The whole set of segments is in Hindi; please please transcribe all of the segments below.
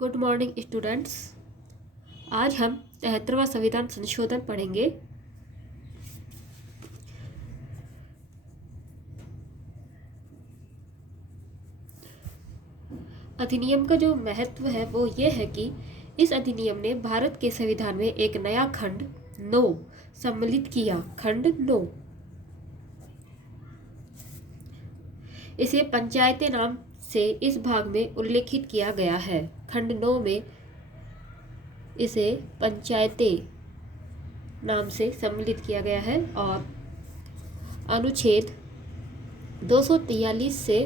Good morning students. आज हम 73वां संविधान संशोधन पढ़ेंगे। अधिनियम का जो महत्व है वो ये है कि इस अधिनियम ने भारत के संविधान में एक नया खंड 9 सम्मिलित किया। खंड 9 इसे पंचायतें नाम से इस भाग में उल्लेखित किया गया है। खंड 9 में इसे पंचायतें नाम से सम्मिलित किया गया है और अनुच्छेद 243 से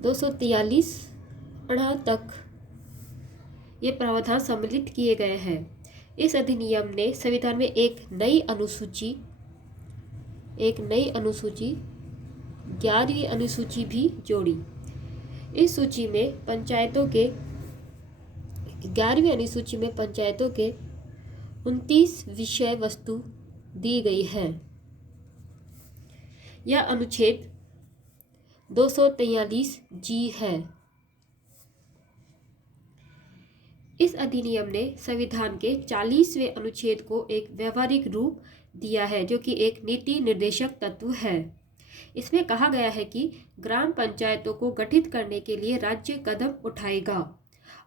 243 तक ये प्रावधान सम्मिलित किए गए हैं। इस अधिनियम ने संविधान में एक नई अनुसूची 11वीं अनुसूची भी जोड़ी। इस सूची में पंचायतों के 11वीं अनुसूची में पंचायतों के 29 विषय वस्तु दी गई है। यह अनुच्छेद 243 जी है। इस अधिनियम ने संविधान के 40वें अनुच्छेद को एक व्यवहारिक रूप दिया है, जो कि एक नीति निर्देशक तत्व है। इसमें कहा गया है कि ग्राम पंचायतों को गठित करने के लिए राज्य कदम उठाएगा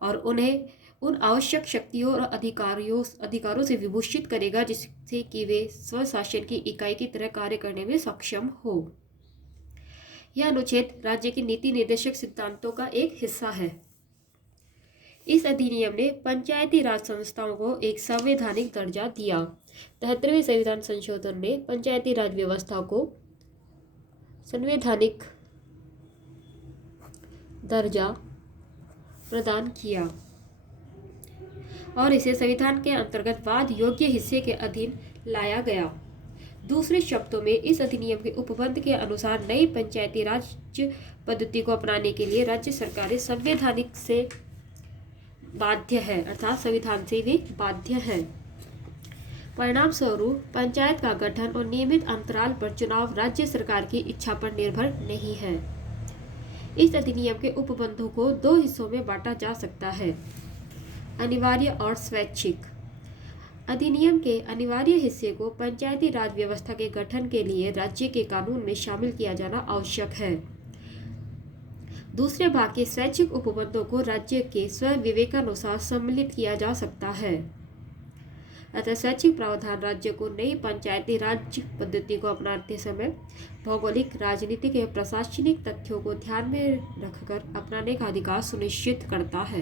और उन्हें उन आवश्यक शक्तियों और अधिकारों से विभूषित करेगा जिससे कि वे स्वशासन की इकाई की तरह कार्य करने में सक्षम हो। यह अनुच्छेद राज्य के नीति निर्देशक सिद्धांतों का एक हिस्सा है। इस अधिनियम ने पंचायती राज संस्थाओं को एक संवैधानिक दर्जा दिया। 73वें संविधान संशोधन ने पंचायती राज व्यवस्था को संवैधानिक दर्जा प्रदान किया और इसे संविधान के अंतर्गत वाद योग्य हिस्से के अधीन लाया गया। दूसरे शब्दों में, इस अधिनियम के उपबंध के अनुसार नई पंचायती राज पद्धति को अपनाने के लिए राज्य सरकारें संवैधानिक से बाध्य है, अर्थात संविधान से वे बाध्य हैं। परिणाम स्वरूप पंचायत का गठन और नियमित अंतराल पर चुनाव राज्य सरकार की इच्छा पर निर्भर नहीं है। इस अधिनियम के उपबंधों को 2 हिस्सों में बांटा जा सकता है, अनिवार्य और स्वैच्छिक। अधिनियम के अनिवार्य हिस्से को पंचायती राज व्यवस्था के गठन के लिए राज्य के कानून में शामिल किया जाना आवश्यक है। दूसरे भाग के स्वैच्छिक उपबंधों को राज्य के स्व विवेकानुसार सम्मिलित किया जा सकता है। अतः स्वैच्छिक प्रावधान राज्य को नई पंचायती राज पद्धति को अपनाते समय भौगोलिक, राजनीतिक एवं प्रशासनिक तथ्यों को ध्यान में रखकर अपनाने का अधिकार सुनिश्चित करता है।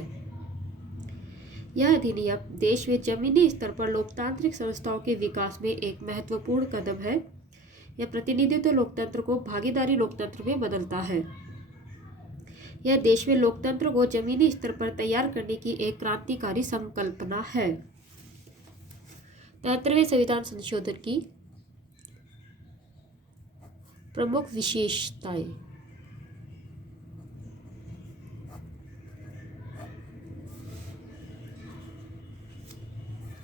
यह अधिनियम देश में जमीनी स्तर पर लोकतांत्रिक संस्थाओं के विकास में एक महत्वपूर्ण कदम है। यह प्रतिनिधित्व लोकतंत्र को भागीदारी लोकतंत्र में बदलता है। यह देश में लोकतंत्र को जमीनी स्तर पर तैयार करने की एक क्रांतिकारी संकल्पना है। 73वें संविधान संशोधन की प्रमुख विशेषताएं।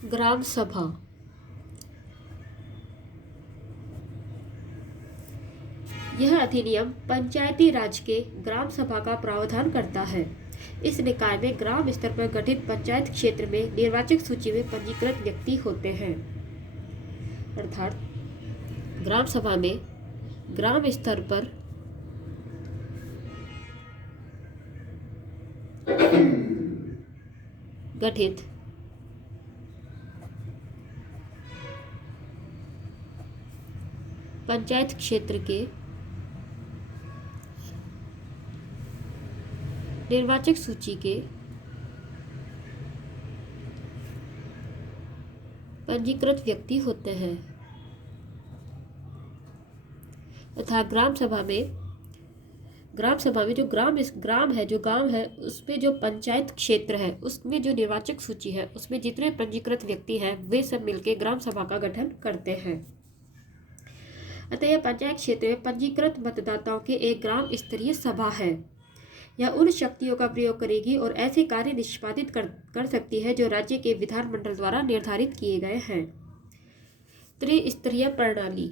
ग्राम सभा। यह अधिनियम पंचायती राज के ग्राम सभा का प्रावधान करता है। इस निकाय में ग्राम स्तर पर गठित पंचायत क्षेत्र में निर्वाचक सूची में पंजीकृत व्यक्ति होते हैं, अर्थात ग्राम सभा में ग्राम स्तर पर गठित पंचायत क्षेत्र के निर्वाचक सूची के पंजीकृत व्यक्ति होते हैं तथा ग्राम सभा में जो ग्राम है, जो गांव है, उसमें जो पंचायत क्षेत्र है, उसमें जो निर्वाचक सूची है, उसमें जितने पंजीकृत व्यक्ति हैं वे सब मिलकर ग्राम सभा का गठन करते हैं। अतः यह पंचायत क्षेत्र में पंजीकृत मतदाताओं के एक ग्राम स्तरीय सभा है। यह उन शक्तियों का प्रयोग करेगी और ऐसे कार्य निष्पादित कर सकती है जो राज्य के विधानमंडल द्वारा निर्धारित किए गए हैं। त्रिस्तरीय प्रणाली।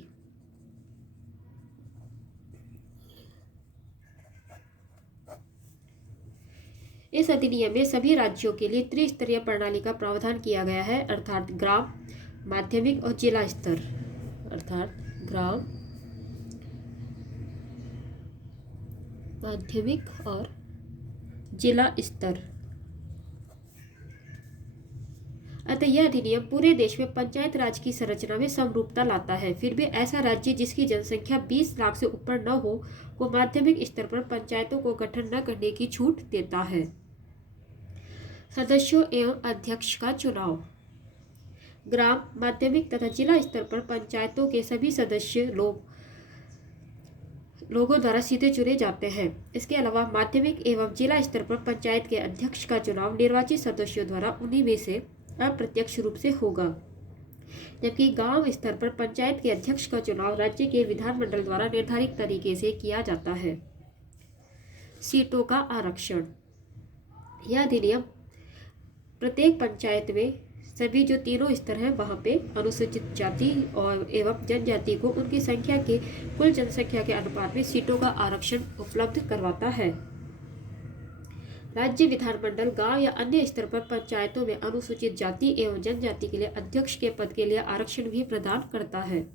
इस अधिनियम में सभी राज्यों के लिए त्रिस्तरीय प्रणाली का प्रावधान किया गया है, अर्थात ग्राम, माध्यमिक और जिला स्तर, अर्थात ग्राम, माध्यमिक और जिला स्तर। अतः यह अधिनियम पूरे देश में पंचायत राज की संरचना में समरूपता लाता है। फिर भी ऐसा राज्य जिसकी जनसंख्या 20 लाख से ऊपर न हो को माध्यमिक स्तर पर पंचायतों को गठन न करने की छूट देता है। सदस्यों एवं अध्यक्ष का चुनाव। ग्राम, माध्यमिक तथा जिला स्तर पर पंचायतों के सभी सदस्य लोगों द्वारा सीधे चुने जाते हैं। इसके अलावा माध्यमिक एवं जिला स्तर पर पंचायत के अध्यक्ष का चुनाव निर्वाचित सदस्यों द्वारा उन्हीं में से अप्रत्यक्ष रूप से होगा, जबकि गांव स्तर पर पंचायत के अध्यक्ष का चुनाव राज्य के विधानमंडल द्वारा निर्धारित तरीके से किया जाता है। सीटों का आरक्षण। यह अधिनियम प्रत्येक पंचायत में सभी जो तीनों स्तर हैं वहां पे अनुसूचित जाति और एवं जनजाति को उनकी संख्या के कुल जनसंख्या के अनुपात में सीटों का आरक्षण उपलब्ध करवाता है। राज्य विधानमंडल गांव या अन्य स्तर पर पंचायतों में अनुसूचित जाति एवं जनजाति के लिए अध्यक्ष के पद के लिए आरक्षण भी प्रदान करता है।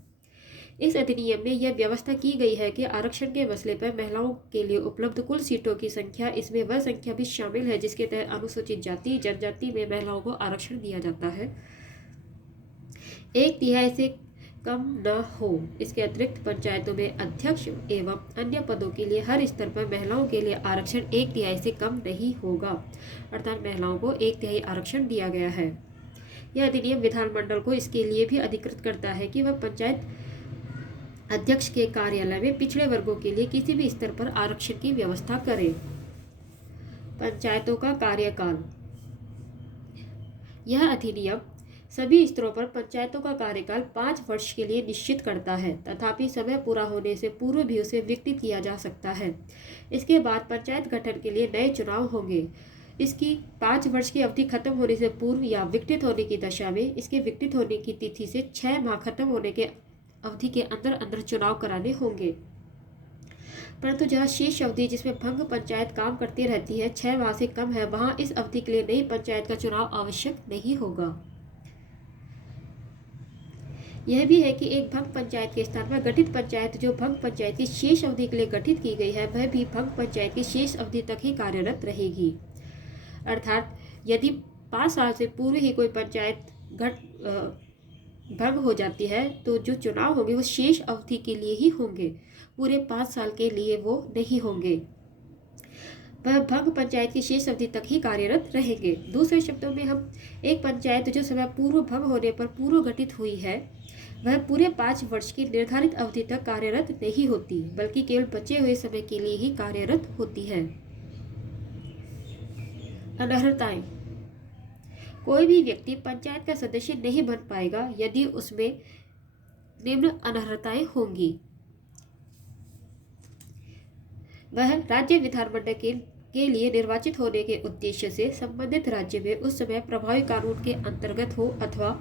इस अधिनियम में यह व्यवस्था की गई है कि आरक्षण के मसले पर महिलाओं के लिए उपलब्ध कुल सीटों की संख्या, इसमें वह संख्या भी शामिल है जिसके तहत अनुसूचित जाति जनजाति में महिलाओं को आरक्षण दिया जाता है, 1/3 से कम न हो। इसके अतिरिक्त पंचायतों में अध्यक्ष एवं अन्य पदों के लिए हर स्तर पर महिलाओं के लिए आरक्षण 1/3 से कम नहीं होगा, अर्थात महिलाओं को 1/3 आरक्षण दिया गया है। यह अधिनियम विधानमंडल को इसके लिए भी अधिकृत करता है कि वह पंचायत अध्यक्ष के कार्यालय में पिछड़े वर्गों के लिए किसी भी स्तर पर आरक्षण की व्यवस्था करे। पंचायतों का कार्यकाल। यह अधिनियम सभी स्तरों पर पंचायतों का कार्यकाल 5 वर्ष के लिए निश्चित करता है, तथापि समय पूरा होने से पूर्व भी उसे विकसित किया जा सकता है। इसके बाद पंचायत गठन के लिए नए चुनाव होंगे। इसकी 5 वर्ष की अवधि खत्म होने से पूर्व या विकसित होने की दशा में इसके विकसित होने की तिथि से 6 माह खत्म होने के अवधि के अंदर अंदर चुनाव कराने होंगे। परंतु जहाँ शेष अवधि जिसमें भंग पंचायत काम करती रहती है 6 माह से कम है, वहाँ इस अवधि के लिए नई पंचायत का चुनाव आवश्यक नहीं होगा। यह भी है कि एक भंग पंचायत के स्थान पर गठित पंचायत जो भंग पंचायत की शेष अवधि के लिए गठित की गई है वह भी भंग पंचायत की शेष अवधि तक ही कार्यरत रहेगी। अर्थात यदि 5 साल से पूर्व ही कोई पंचायत भंग हो जाती है तो जो चुनाव होंगे वो शेष अवधि के लिए ही होंगे, पूरे 5 साल के लिए वो नहीं होंगे। वह भंग पंचायत की शेष अवधि तक ही कार्यरत रहेंगे। दूसरे शब्दों में हम एक पंचायत जो समय पूर्व भंग होने पर पूर्व गठित हुई है वह पूरे 5 वर्ष की निर्धारित अवधि तक कार्यरत नहीं होती, बल्कि केवल बचे हुए समय के लिए ही कार्यरत होती है। अनर्हताएं। कोई भी व्यक्ति पंचायत का सदस्य नहीं बन पाएगा यदि उसमें निम्न अनर्हताएं होंगी। वह राज्य विधानमंडल के लिए निर्वाचित होने के उद्देश्य से संबंधित राज्य में उस समय प्रभावी कानून के अंतर्गत हो अथवा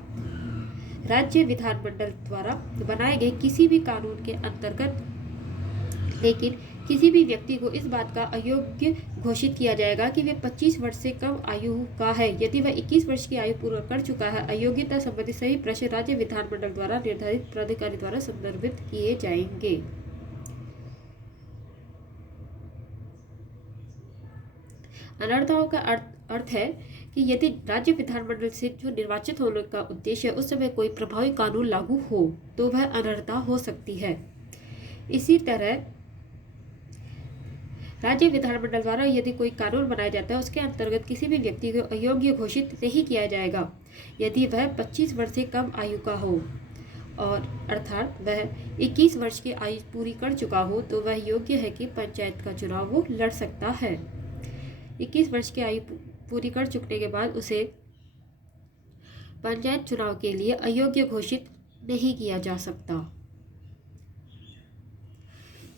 राज्य विधानमंडल द्वारा बनाए गए किसी भी कानून के अंतर्गत, लेकिन किसी भी व्यक्ति को इस बात का अयोग्य घोषित किया जाएगा कि वे 25 वर्ष से कम आयु का है यदि वह 21 वर्ष की आयु पूर्ण कर चुका है। अयोग्यता संबंधी सभी प्रश्न राज्य विधानमंडल द्वारा निर्धारित प्राधिकारी द्वारा संदर्भित किए जाएंगे। अनर्हताओं का अर्थ है कि यदि राज्य विधानमंडल से जो निर्वाचित होने का उद्देश्य है उस समय कोई प्रभावी कानून लागू हो तो वह अनर्हता हो सकती है। इसी तरह राज्य विधानमंडल द्वारा यदि कोई कानून बनाया जाता है उसके अंतर्गत किसी भी व्यक्ति को अयोग्य घोषित नहीं किया जाएगा यदि वह 25 वर्ष से कम आयु का हो और अर्थात वह 21 वर्ष की आयु पूरी कर चुका हो तो वह योग्य है कि पंचायत का चुनाव वो लड़ सकता है। 21 वर्ष की आयु पूरी कर चुकने के बाद उसे पंचायत चुनाव के लिए अयोग्य घोषित नहीं किया जा सकता।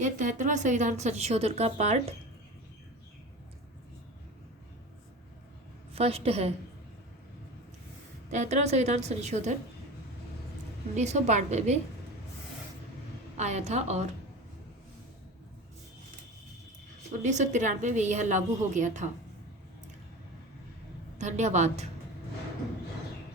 यह 73वां संविधान संशोधन का पार्ट फर्स्ट है। 73वां संविधान संशोधन 1992 में आया था और 1993 में यह लागू हो गया था। धन्यवाद।